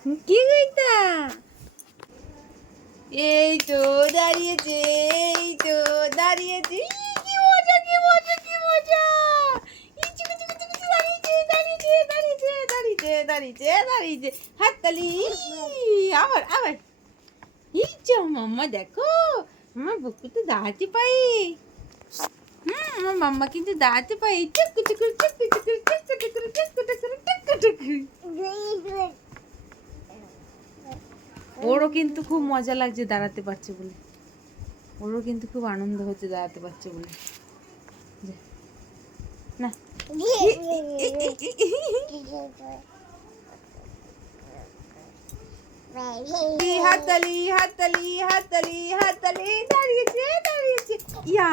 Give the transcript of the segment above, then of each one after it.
কি কইতা? এই তো দাঁড়িয়েছে এই তো দাঁড়িয়েছে। কি মজা কি মজা কি মজা। চিকু, চিকু, চিকু, চিকু, দাঁড়িয়েছে দাঁড়িয়েছে হাততালি। আবার আবার। এই যে দেখো। আমার বুকু তো দাঁড়াতে পাই হুম আমার মাম্মা কিন্তু দাঁড়াতে পাই টুকু টুকু টুকু টুকু কিন্তু খুব মজা লাগছে দাঁড়াতে পারছে বলে। ওরও কিন্তু খুব আনন্দ হচ্ছে দাঁড়াতে পারছে বলে। যা। না। হাততালি হাততালি হাততালি হাততালি, দাঁড়িয়েছে দাঁড়িয়েছে। ইয়া।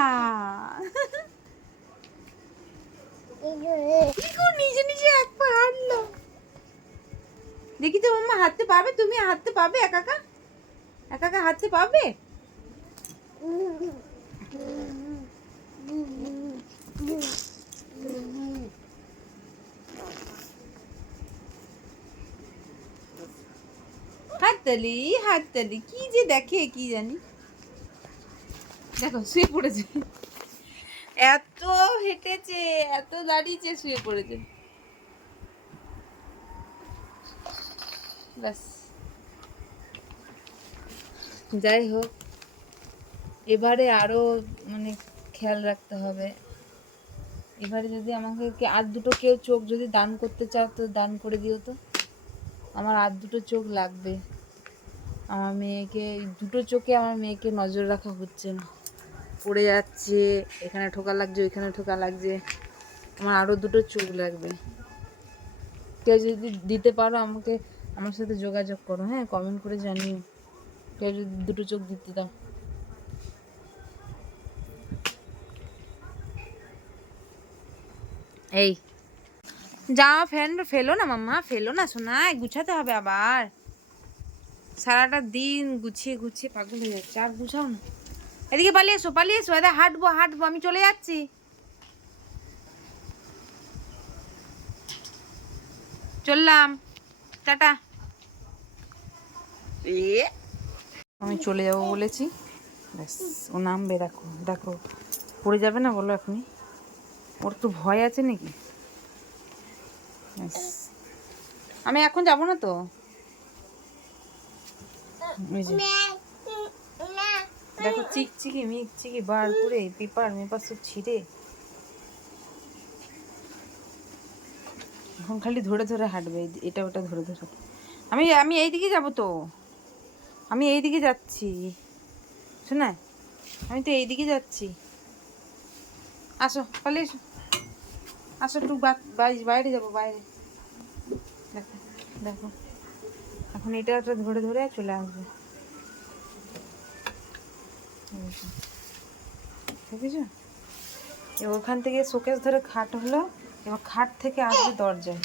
দেখি তো মাম্মা হাঁটতে পাবে? তুমি হাঁটতে পাবে? একা একা? একা একা হাঁটতে পাবে? হাততালি হাততালি, কি যে দেখে, কি জানি? দেখো, শুয়ে পড়েছে। এত হেঁটেছে, এত দাঁড়িয়েছে, শুয়ে পড়েছে। ব্যাস। যাই হোক, এবারে আরও মানে খেয়াল রাখতে হবে। এবারে যদি আমাকে আর দুটো কেউ চোখ যদি দান করতে চাও তো দান করে দিও তো। আমার আর দুটো চোখ লাগবে। আমার মেয়েকে, দুটো চোখে আমার মেয়েকে নজর রাখা হচ্ছে না। পড়ে যাচ্ছে, এখানে ঠোকা লাগছে, ওইখানে ঠোকা লাগছে। আমার আরও দুটো চোখ লাগবে। কেউ যদি দিতে পারো আমাকে আমার সাথে যোগাযোগ করো হ্যাঁ? কমেন্ট করে জানিও। কেউ যদি দুটো চোখ দিতে দাও। এই। জামা ফ্যান ফেলো না মাম্মা, ফেলো না শোনায় গুছাতে হবে আবার। সারাটা দিন গুছিয়ে গুছিয়ে পাগল হয়ে যাচ্ছে, আর গুছাও না। এদিকে পালিয়ে এসো পালিয়ে এসো এদের হাঁটবো হাঁটবো, আমি চলে যাচ্ছি। চললাম। টাটা। আমি চলে যাব বলেছি। ব্যাস ও নামবে দেখো দেখো। পড়ে যাবে না বলো এখনই? ওর তো ভয় আছে নাকি। আমি এখন যাব না তো? দেখো, চিকচিকি, মিকচিকি, বার করে পেপার, মেপার সব ছিঁড়ে। এখন খালি ধরে ধরে হাঁটবে এটা ওটা ধরে ধরে। আমি আমি এইদিকে যাব তো? আমি এই দিকে যাচ্ছি। শোনা আমি তো এই দিকে যাচ্ছি। আসো, পালিয়ে এসো। আসো একটু বাইরে যাব, বাইরে। দেখো দেখো। এখন এটা ধরে ধরে চলে আসবে। এবার ওখান থেকে শোকেস ধরে খাট হলো, এবার খাট থেকে আসবে দরজায়।